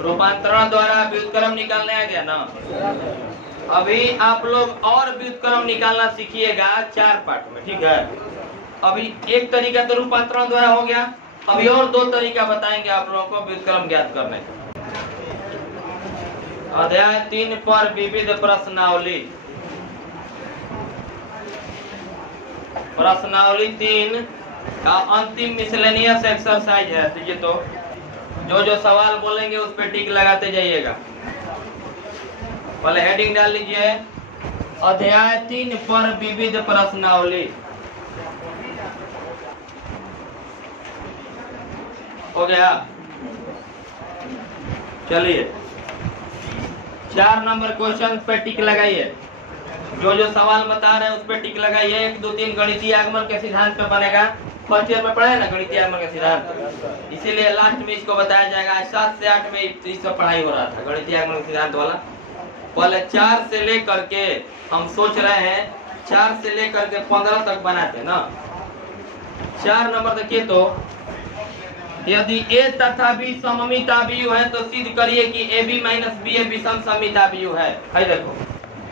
रूपांतरण द्वारा व्युत्क्रम निकालने आ गया ना। अभी आप लोग और व्युत्क्रम निकालना सीखिएगा 4 पार्ट में, ठीक है। अभी एक तरीका तो रूपांतरण द्वारा हो गया, अभी और 2 तरीका बताएंगे आप लोगों को व्युत्क्रम ज्ञात करने का। अध्याय 3 पर विविध प्रश्नावली। प्रश्नावली 3 का अंतिम मिसलेनियस एक्सरसाइज है। देखिए तो जो सवाल बोलेंगे उस पर टिक लगाते जाइएगा। पहले हेडिंग डाल लीजिए, अध्याय 3 पर विविध प्रश्नावली। हो गया। चलिए 4 नंबर क्वेश्चन पे टिक लगाइए। जो सवाल बता रहे हैं उस पर टिक लगाइए। 1, 2, 3 गणितीय आगमन के सिद्धांत पे बनेगा। फर्स्ट ईयर में पढ़े ना गणितीय आगमन का सिद्धांत, इसीलिए लास्ट में इसको बताया जाएगा। 7 से 8 में इसका पढ़ाई हो रहा था गणितीय आगमन सिद्धांत वाला। पहले 4 से लेकर के हम सोच रहे हैं 4 से लेकर के 15 तक बनाते ना। 4 नंबर देखिए तो, यदि a तथा b सममित अवयव है तो सिद्ध करिए कि ab माइनस ba विषम सममित अवयव है। देखो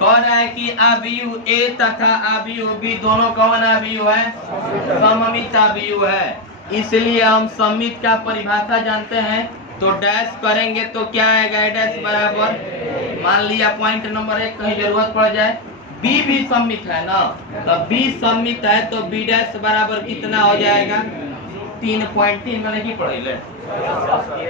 कह रहा है कि अवयव a तथा अवयव b दोनों कौन अवयव है? सममित अवयव है। इसलिए हम सममित का परिभाषा जानते हैं, तो डैश करेंगे तो क्या आएगा? डैश बराबर, मान लिया पॉइंट नंबर 1 कहीं जरूरत पड़ जाए, b भी सममित है ना, तो b सममित है तो b डैश बराबर कितना हो जाएगा? 3.3 मैंने की पढ़ी ले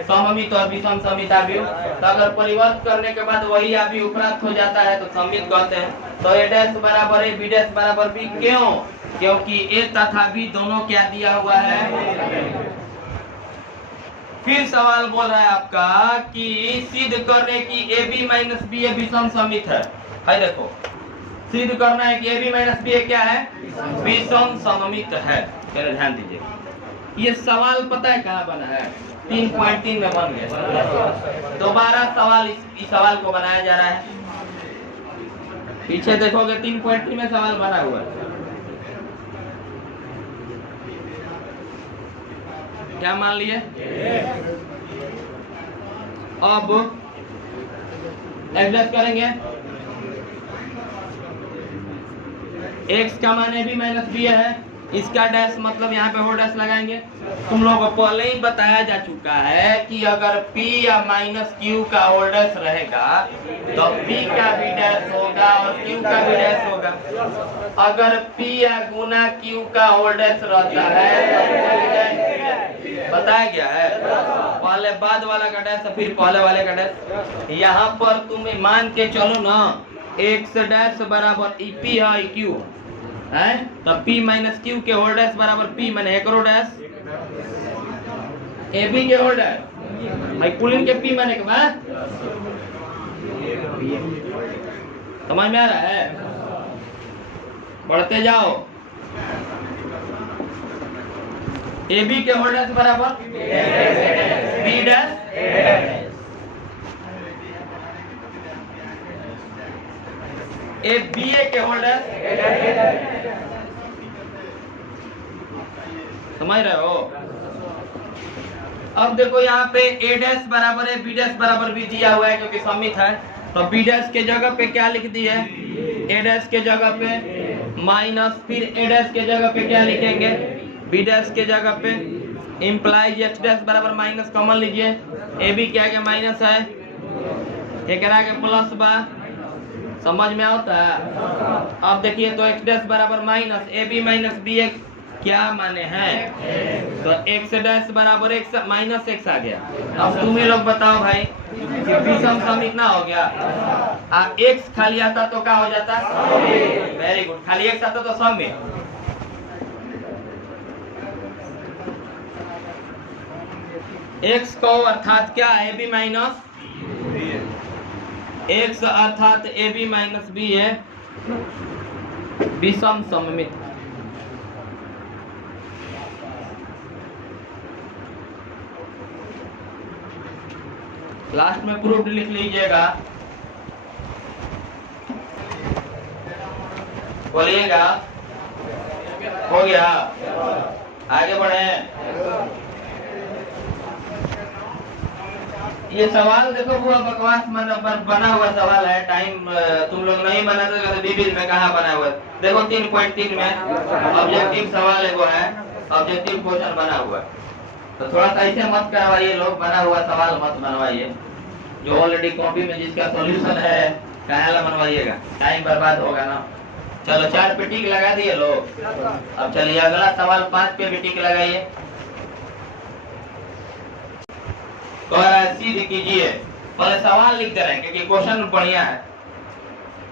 सममित और विषम सममित अवयव। तो अगर परिवर्त करने के बाद वही अवयव प्राप्त हो जाता है तो सममित कहते हैं। तो a डैश बराबर a, b डैश बराबर b। क्यों? क्योंकि a तथा b दोनों क्या दिया हुआ है। फिर सवाल बोल रहा है आपका कि सिद्ध करने की ab माइनस ba विषम सममित है। देखो सिद्ध करना है कि ab माइनस ba क्या है? विषम सममित है। चलो ध्यान दीजिए, ये सवाल पता है कहाँ बना है? 3.3 में बन गया। दोबारा सवाल इस सवाल को बनाया जा रहा है। पीछे देखोगे 3.3 में सवाल बना हुआ है। क्या मान लिए? अब एडजस्ट करेंगे। x का मान ab माइनस b है, इसका डैश मतलब यहाँ पे हो डैश लगाएंगे। तुम लोगों को पहले ही बताया जा चुका है कि अगर p या माइनस q का होल डैश रहेगा तो p का भी डैश होगा और q का भी डैश होगा। अगर p या गुना q का होल डैश रहता है तो बताया गया है, पहले बाद वाला का डैश फिर पहले वाले का डैश। यहाँ पर तुम मान के चलो ना, x डैश बराबर p है q है, तो p माइनस q के होल डैश बराबर p माने एकरो डैश ab के होल डैश भाई कुलिन के p माने के बाद समझ में आ रहा है? बढ़ते जाओ। ab के होल डैश बराबर b डैश, ba के होल डैश। समझ रहे हो? अब देखो यहाँ पे a डैश बराबर है b डैश बराबर b दिया हुआ है क्योंकि सममित है, तो b डैश के जगह पे क्या लिख दिए? a डैश के जगह पे माइनस, फिर a डैश के जगह पे क्या लिखेंगे? b डैश के जगह पे इम्प्लाइज x डैश बराबर माइनस कॉमन लीजिए। ab क्या के माइनस है, एकरा के प्लस बा। समझ में आता है? अब देखिए तो x डैश बराबर माइनस ab माइनस b क्या माने हैं? तो x डैश बराबर x माइनस x आ गया। अब तुम ही लोग बताओ भाई, विषम सममित ना हो गया? x खाली आता तो क्या हो जाता? वेरी गुड, खाली x आता तो सममित। x को अर्थात क्या? ab माइनस x अर्थात ab माइनस b है विषम सममित। लास्ट में प्रूफ लिख लीजिएगा, बोलिएगा। हो गया, आगे बढ़े। ये सवाल देखो वो बकवास मतलब बना हुआ सवाल है। टाइम तुम लोग नहीं बनाते तो बीबीज में कहाँ बना हुआ है। देखो 3.3 में ऑब्जेक्टिव सवाल है, वो है ऑब्जेक्टिव क्वेश्चन बना हुआ। तो थोड़ा सा ऐसे मत करवाइए लोग, बना हुआ सवाल मत बनवाइए। जो ऑलरेडी कॉपी में जिसका सॉल्यूशन है कहाँ ला बनवाइएगा, टाइम बर्बाद होगा ना। चलो 4 पे टिक लगा दिए लोग। अब चलिए अगला सवाल 5 पे भी टिक लगाइए। सीध कीजिए, पहले सवाल लिख दे रहे हैं क्योंकि क्वेश्चन बढ़िया है,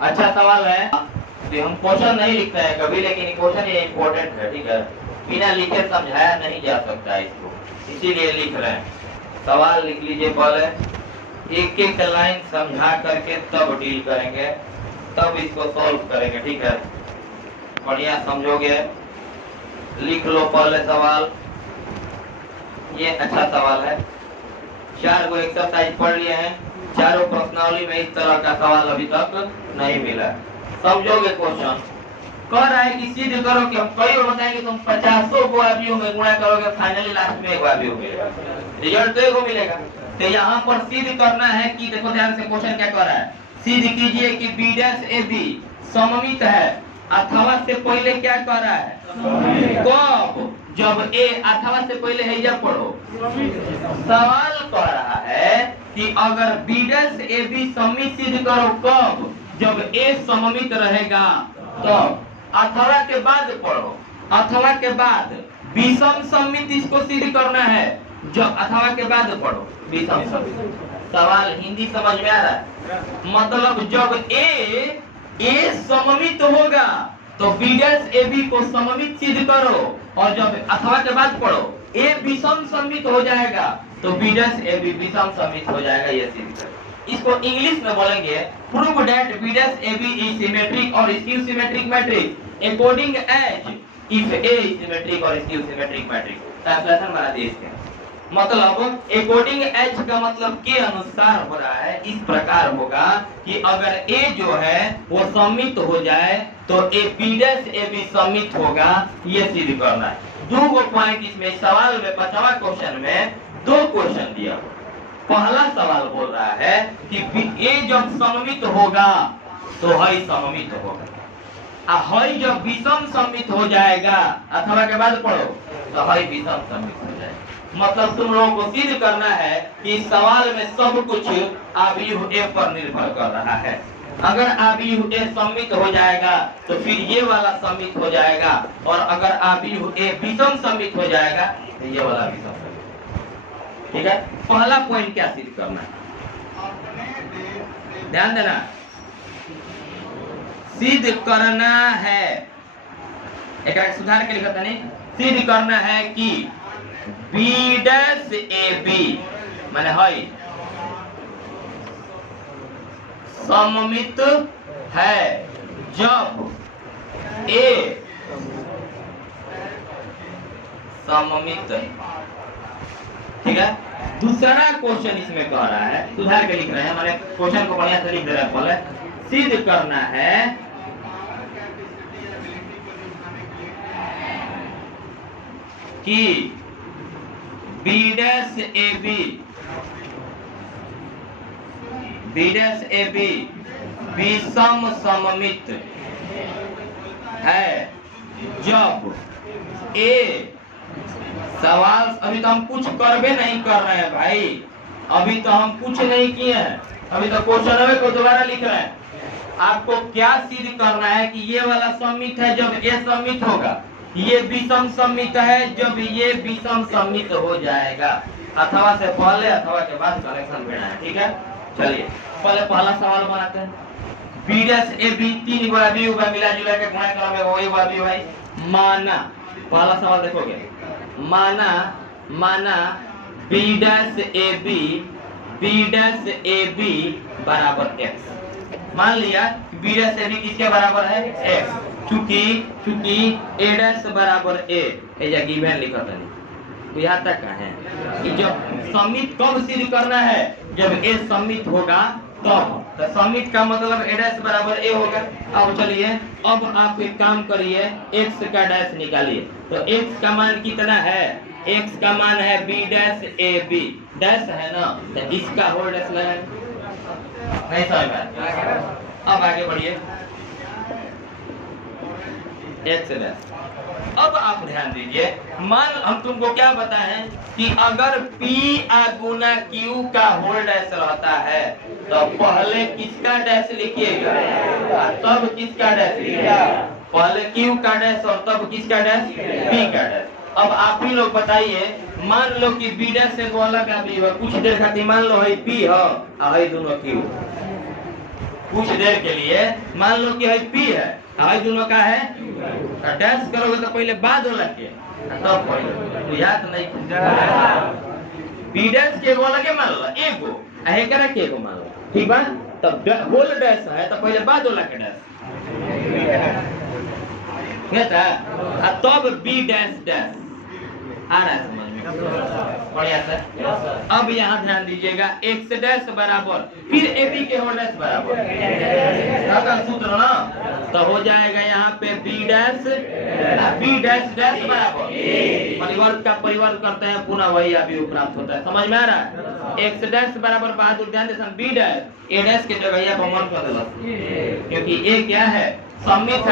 अच्छा सवाल है। तो हम क्वेश्चन नहीं लिखते हैं कभी, लेकिन क्वेश्चन ये इम्पोर्टेंट है, ठीक है। बिना लिखे समझाया नहीं जा सकता है इसको, इसीलिए लिख रहे हैं। सवाल लिख लीजिए, पहले एक एक लाइन समझा करके तब डील करेंगे, तब इसको सॉल्व करेंगे, ठीक है। बढ़िया समझोगे, लिख लो पहले सवाल। ये अच्छा सवाल है। 4 को एक्सरसाइज पढ़ लिए हैं, चारों प्रश्नावली में इस तरह का सवाल अभी तक नहीं मिला। समझोगे क्वेश्चन कह रहा है कि सिद्ध करो कि हम कई बार बताएंगे तुम 50 को अवयव में गुणा करोगे, फाइनली लास्ट में एक अवयव मिलेगा, रिजल्ट तो एक मिलेगा। तो यहाँ पर सिद्ध करना है कि देखो ध्यान से क्वेश्चन क्या कह रहा है। सिद्ध कीजिए कि बी डैश ए बी सममित है, अथवा से पहले क्या कर रहा है, कब, जब ए अथवा से पहले है जब पढ़ो। सवाल कह रहा है कि अगर बी डैश ए बी सममित सिद्ध करो कब, जब ए सममित रहेगा तब। अथवा के बाद पढ़ो, अथवा के बाद विषम सममित इसको सिद्ध करना है, जब अथवा के बाद पढ़ो विषम सममित। सवाल हिंदी समझ में आ रहा है, मतलब जब ए सममित होगा तो बी डैश ए बी को सममित सिद्ध करो, और जब अथवा के बाद पढ़ो ए विषम सममित हो जाएगा तो बी डैश ए बी विषम सममित हो जाएगा, ये सिद्ध करो। इसको इंग्लिश में बोलेंगे prove that B dash A B is symmetric और skew symmetric matrix according as if A is symmetric और स्क्यू सिमेट्रिक मैट्रिक्स। ट्रांसलेशन बना दिए इसके, मतलब अकॉर्डिंग एज का मतलब के अनुसार हो रहा है। इस प्रकार होगा कि अगर ए जो है वो सममित हो जाए तो A B dash A B सममित होगा, ये सिद्ध करना है। 2 पॉइंट इसमें सवाल में 5वां क्वेश्चन में 2 क्वेश्चन दिया हुआ। पहला सवाल बोल रहा है कि ए जब सममित होगा तो हई सममित होगा, हई जब विषम सममित हो जाएगा अथवा के बाद पढ़ो तो हई विषम सममित हो जाएगा। मतलब तुम लोगों को सिद्ध करना है कि इस सवाल में सब कुछ आव्यूह ए पर निर्भर कर रहा है। अगर आव्यूह ए सममित हो जाएगा तो फिर ये वाला सममित हो जाएगा, और अगर आव्यूह ए विषम सममित हो जाएगा तो ये वाला विषम सममित। ठीक है, पहला पॉइंट क्या सिद्ध करना है, ध्यान देना। सिद्ध करना है, एक सुधार के लिए कहता नहीं, सिद्ध करना है कि बी डैश ए बी माने हई सममित है जब ए सममित। ठीक है, दूसरा क्वेश्चन इसमें कह रहा है, सुधार के लिख रहे हैं, हमारे क्वेश्चन को बढ़िया से लिख दे रहे हैं। पहले सिद्ध करना है कि बी डैश ए बी विषम सममित है जब ए, सवाल अभी तो हम कुछ करबे नहीं कर रहे हैं भाई, अभी तो हम कुछ नहीं किए हैं, अभी तो क्वेश्चन को दोबारा लिख रहे हैं। आपको क्या सिद्ध करना है कि ये वाला सममित है जब ए सममित होगा, ये विषम सममित है जब ये विषम सममित हो जाएगा। अथवा से पहले अथवा के बाद कनेक्शन देना है। ठीक है, चलिए पहले पहला सवाल बनाते हैं। बी डैश ए बी 3 गुणा बी होगा, मिला जुला के गुणा करेंगे वही बात भी भाई। माना, पहला सवाल देखोगे, माना बी डैश ए बी बराबर एक्स। मान लिया बी डैश ए बी किसके बराबर है, एक्स। चूंकि ए डैश बराबर ए गिवन लिखा था, तो यहाँ तक का है कि जब सममित कब सिद्ध करना है, जब ए सममित होगा तो समित का मतलब ए डैश बराबर ए होगा। अब चलिए अब आप एक काम करिए, x का डैश निकालिए। तो x का मान कितना है? x का मान है b dash a b dash है ना, तो इसका होल डैश लगाएं। नहीं समझ में? अब आगे बढ़िए, x डैश। अब आप ध्यान दीजिए, मान हम तुमको क्या बताएं कि अगर p गुना q का होल डैश रहता है तो पहले किसका डैश लिखिएगा, तब किसका डैश लिखिएगा? पहले q का डैश और तब किसका डैश? p का डैश। अब आप ही लोग बताइए, मान लो कि b डैश से वो अलग अभी कुछ देर खातिर मान लो है p है दोनों q, कुछ देर के लिए मान लो कि है p है आई दोनों का है, डैश करोगे तो पहले बाद वाला के तब पहले याद नहीं, बी डैश के वो लगे मान लो एगो आहे करे के एगो मान लो, ठीक बा? तब होल डैश है तो पहले बाद वाला के डैश कहता है, तब बी डैश डैश आ रहा है समझ में? बढ़िया से। अब यहाँ ध्यान दीजिएगा, x डैश बराबर फिर ab के होल डैश बराबर सूत्र ना, तो हो जाएगा यहाँ पे b डैश डैश बराबर परिवर्त का परिवर्त करते हैं पुनः वही अभी प्राप्त होता है। समझ में आ रहा है? x डैश बराबर बहादुर ध्यान दें b डैश a डैश के जगह यहाँ कॉमन कर देगा, क्योंकि a क्या है? सम्मित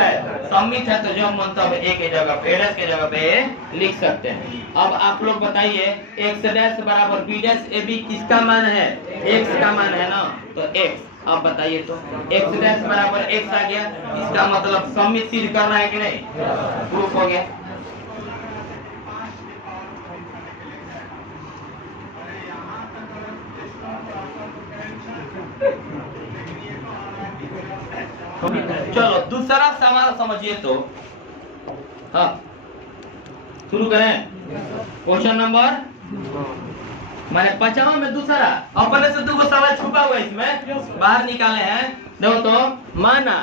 है तो जो मतलब a के जगह पे a डैश के जगह पे लिख सकते हैं। अब आप लोग बताइए, x डैश बराबर b डैश ab किसका मान है? x का मान है ना, तो x। अब बताइए तो x डैश बराबर x आ गया, इसका मतलब सम्मित सिद्ध करना है कि नहीं? प्रूफ हो गया। चलो दूसरा सवाल समझिए तो, हाँ शुरू करें। क्वेश्चन नंबर माने 55 में दूसरा अपने से दो सवाल छुपा हुआ इसमें बाहर निकाले हैं। देखो तो, माना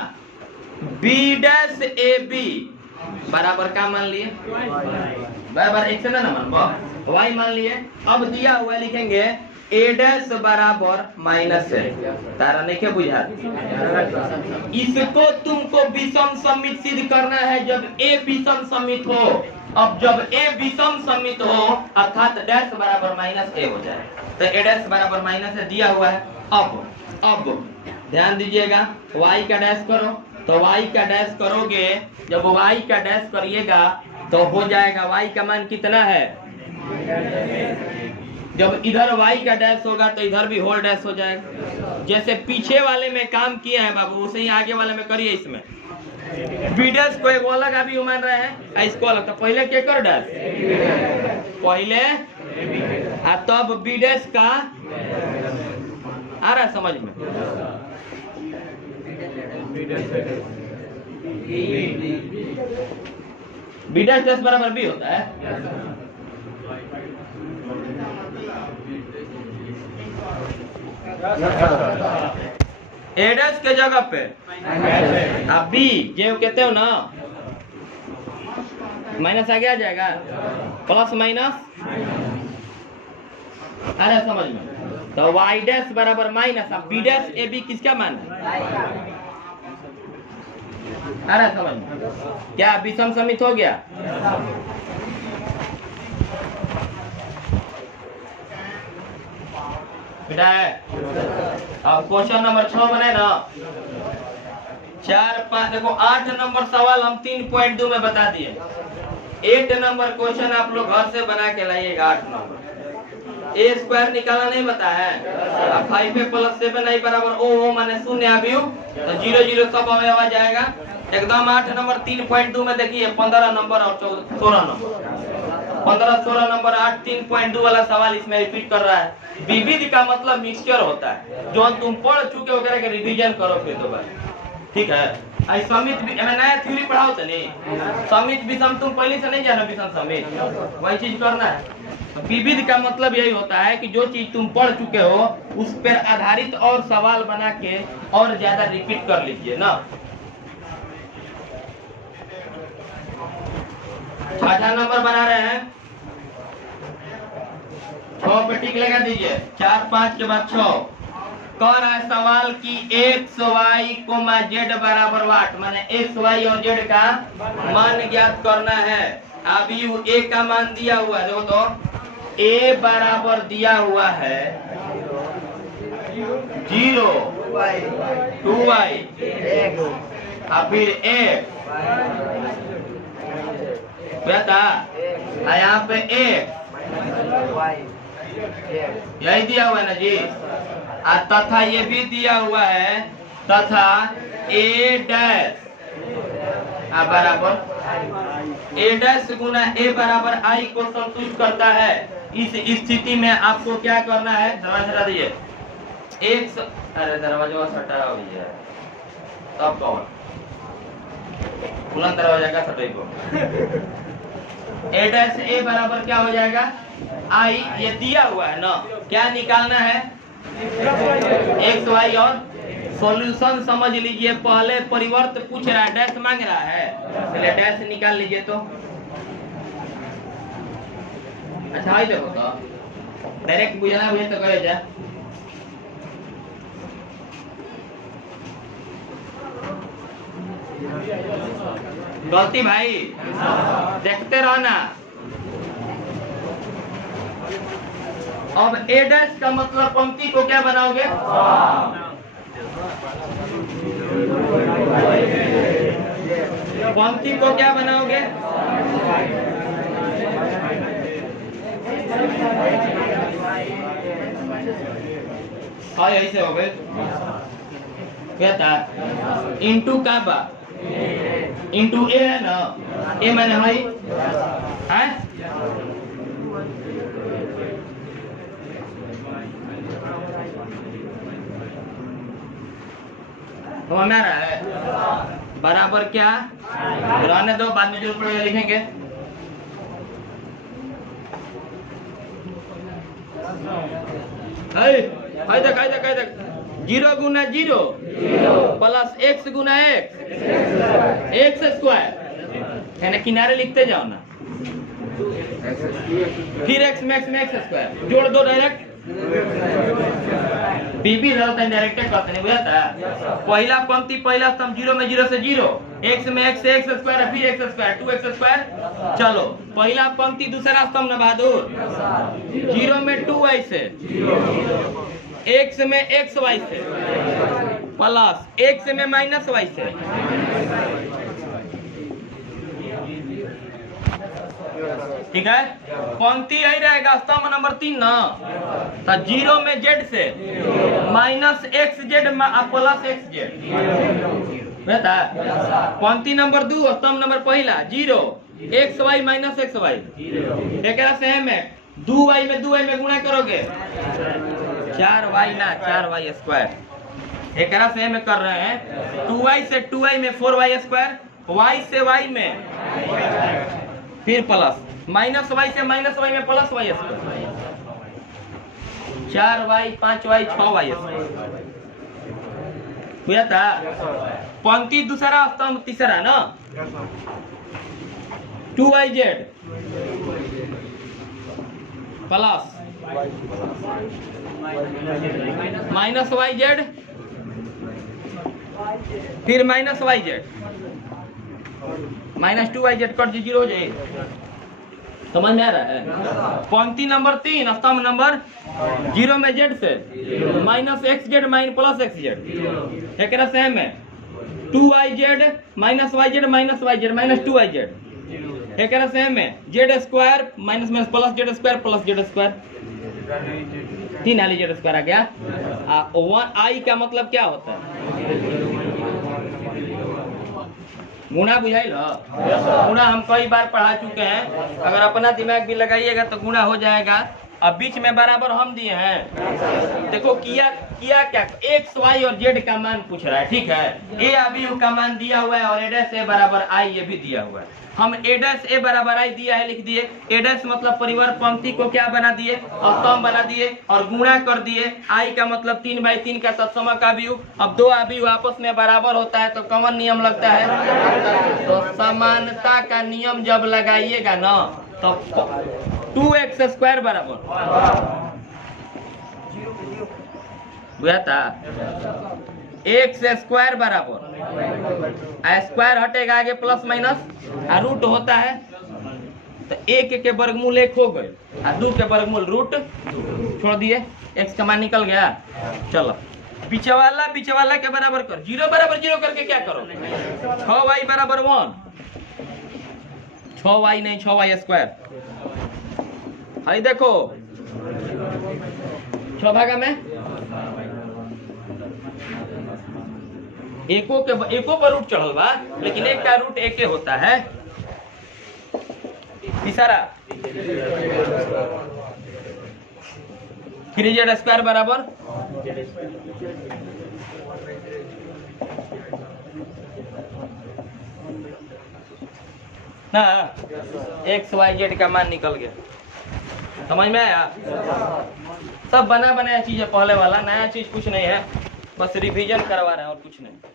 b डैश ए बी बराबर का मान लिए, बराबर एक से ना मान y मान लिए। अब दिया हुआ लिखेंगे a डैश बराबर माइनस है, तारा नहीं क्या बुझा? इसको तुमको विषम समित सिद्ध करना है जब a विषम समित हो। अब जब a विषम समित हो अर्थात डैश बराबर माइनस a हो जाए, तो a डैश बराबर माइनस a दिया हुआ है। अब ध्यान दीजिएगा, y का डैश करो, तो y का डैश करोगे, जब y का डैश करिएगा तो हो जाएगा y का मान कितना है? जब इधर y का डैश होगा तो इधर भी होल डैश हो जाएगा। जैसे पीछे वाले में काम किया है बाबू, उसे ही आगे वाले में करिए। इसमें b डैश को एक अलग अभी मान रहे हैं, इसको अलग, तो पहले क्या कर डैश पहले तब b डैश का आ रहा है समझ में? b डैश डैश बराबर b होता है। ए डैश के जगह पे अब बी जो कहते हो ना, माइनस आगे आ जाएगा, प्लस माइनस आ रहा है समझ में? तो y डैश बराबर माइनस, अब b डैश ए बी किसका मान है? आ रहा है समझ में? क्या विषम समित हो गया? बेटा अब क्वेश्चन नंबर 6 बने ना, 4 5 देखो 8 नंबर सवाल हम 3.2 में बता दिए। 8 नंबर क्वेश्चन आप लोग घर से बना के लाइएगा। 8 नंबर ए स्क्वायर निकालना नहीं बता है, 5a + 7 i बराबर ओ माने 0 अभी तो 0 0 सब अवयव आ जाएगा एकदम। 8 नंबर 3.2 में देखिए 15 नंबर और 16 नंबर, 15 16 नंबर 8 3.2 वाला सवाल इसमें रिपीट कर रहा है। विविध का मतलब मिक्सचर होता है, जो तुम पढ़ चुके हो के रिवीजन करो फिर दोबारा, ठीक है? आई समित भी मैं नया थ्योरी पढ़ाओ तो नहीं, समित विषम तुम पहले से नहीं जानो, विषम समित वही चीज करना है। विविध का मतलब यही होता है कि जो चीज तुम पढ़ चुके हो उस पर आधारित और सवाल बना के और ज्यादा रिपीट कर लीजिए ना। 6 नंबर बना रहे हैं, 6 पे टिक लगा दीजिए, 4 5 के बाद 6 कह रहा है सवाल की एक्स वाई कोमा जेड बराबर वाट, माने एक्स वाई और जेड का मान ज्ञात करना है। अभी ए का मान दिया हुआ है, देखो तो ए बराबर दिया हुआ है 0, 2y और फिर x था, यहाँ पे x यही दिया हुआ है ना जी। तथा ये भी दिया हुआ है तथा a डैश बराबर a डैश गुना a बराबर i को संतुष्ट करता है। इस स्थिति में आपको क्या करना है, दरवाजा हटा दीजिए। अरे दरवाजा हटा हुआ तब कौन बुलंद दरवाजा का सटे को a डैश a बराबर क्या हो जाएगा i, ये दिया हुआ है ना, क्या निकालना है एक्स वाई और सॉल्यूशन समझ लीजिए। पहले परिवर्त पूछ रहा है, डैश मांग रहा है, पहले डैश निकाल लीजिए। तो अच्छा आई देखो तो डायरेक्ट बुझाना बुझे तो करे जा। गलती भाई देखते रहो ना। अब ए डैश का मतलब पंक्ति को क्या बनाओगे, पंक्ति को क्या बनाओगे, ऐसे हो गए क्या था, इंटू का बा इंटू ए है ना, ए मैंने है तो हमारा है बराबर क्या, रहने दो, बाद में जरूर पड़ेगा लिखेंगे। तक 0 गुना 0 प्लस x गुना x स्क्वायर, यानी किनारे लिखते जाओ ना, फिर x में x स्क्वायर जोड़ दो डायरेक्ट, बीबी रहता है डायरेक्ट करते नहीं बुझाता। पहला पंक्ति पहला स्तंभ 0 में 0 से 0, x में x से x स्क्वायर, फिर x स्क्वायर 2x स्क्वायर। चलो पहला पंक्ति दूसरा स्तंभ ना बहादुर, 0 में 2y से, x में xy से प्लस x में माइनस y से, ठीक है। पंक्ति यही रहेगा स्तंभ नंबर 3 ना, तो 0 में z से minus x z plus x z रहता है। पंक्ति नंबर 2 स्तंभ नंबर पहला 0 x y minus x y, एक सेम है 2y में गुणा करोगे 4y ना 4y स्क्वायर, एक सेम कर रहे हैं 2y से 2y में 4y स्क्वायर, y से y में फिर प्लस माइनस y से माइनस y में plus y square, 4y 5y 6y हुआ था। पंक्ति दूसरा स्तंभ तीसरा ना 2yz प्लस माइनस yz फिर minus yz minus 2yz cut 0 हो जाए, समझ में आ रहा है। पंक्ति नंबर 3 स्तंभ नंबर 0 में z से minus xz minus plus xz, एक सेम है 2yz minus yz minus yz minus 2yz, एक सेम है z square minus minus plus z square 3 वाली z स्क्वायर आ गया। 1i का मतलब क्या होता है, गुणा बुझाइल, गुणा हम कई बार पढ़ा चुके हैं, अगर अपना दिमाग भी लगाइएगा तो गुणा हो जाएगा। अब बीच में बराबर हम दिए हैं, देखो किया क्या, एक्स वाई और जेड का मान पूछ रहा है, ठीक है। ए अभी का मान दिया हुआ है और ए डैश ए बराबर आई ये भी दिया हुआ है। हम ए डैश ए बराबर आई दिया है लिख दिए, ए डैश मतलब परिवर्त पंक्ति को क्या बना दिए, स्तंभ बना दिए और गुणा कर दिए। आई का मतलब 3/3 का तत्सम का अवयव। अब दो अवयव आपस में बराबर होता है तो कौन नियम लगता है, तो समानता का नियम जब लगाइएगा ना तो 2x स्क्वायर बराबर हुआ था। एक्स स्क्वायर बराबर स्क्वायर हटेगा आगे प्लस माइनस रूट होता है, तो एक के वर्गमूल 1 हो गए और 2 के वर्गमूल रूट छोड़ दिए, एक्स का मान निकल गया। चलो पीछे वाला के बराबर कर, 0 बराबर 0 करके क्या करो, 6y बराबर 1, 6y नहीं 6y स्क्वायर। हाई देखो 6 भागा में एको पर रूट चढ़ल बा, लेकिन एक का रूट एके होता है। तीसरा 3z स्क्वायर बराबर ना एक्स वाई जेड का मान निकल गया। समझ में आया? सब बना बनाया चीज है, पहले वाला नया चीज कुछ नहीं है, बस रिवीजन करवा रहे हैं और कुछ नहीं।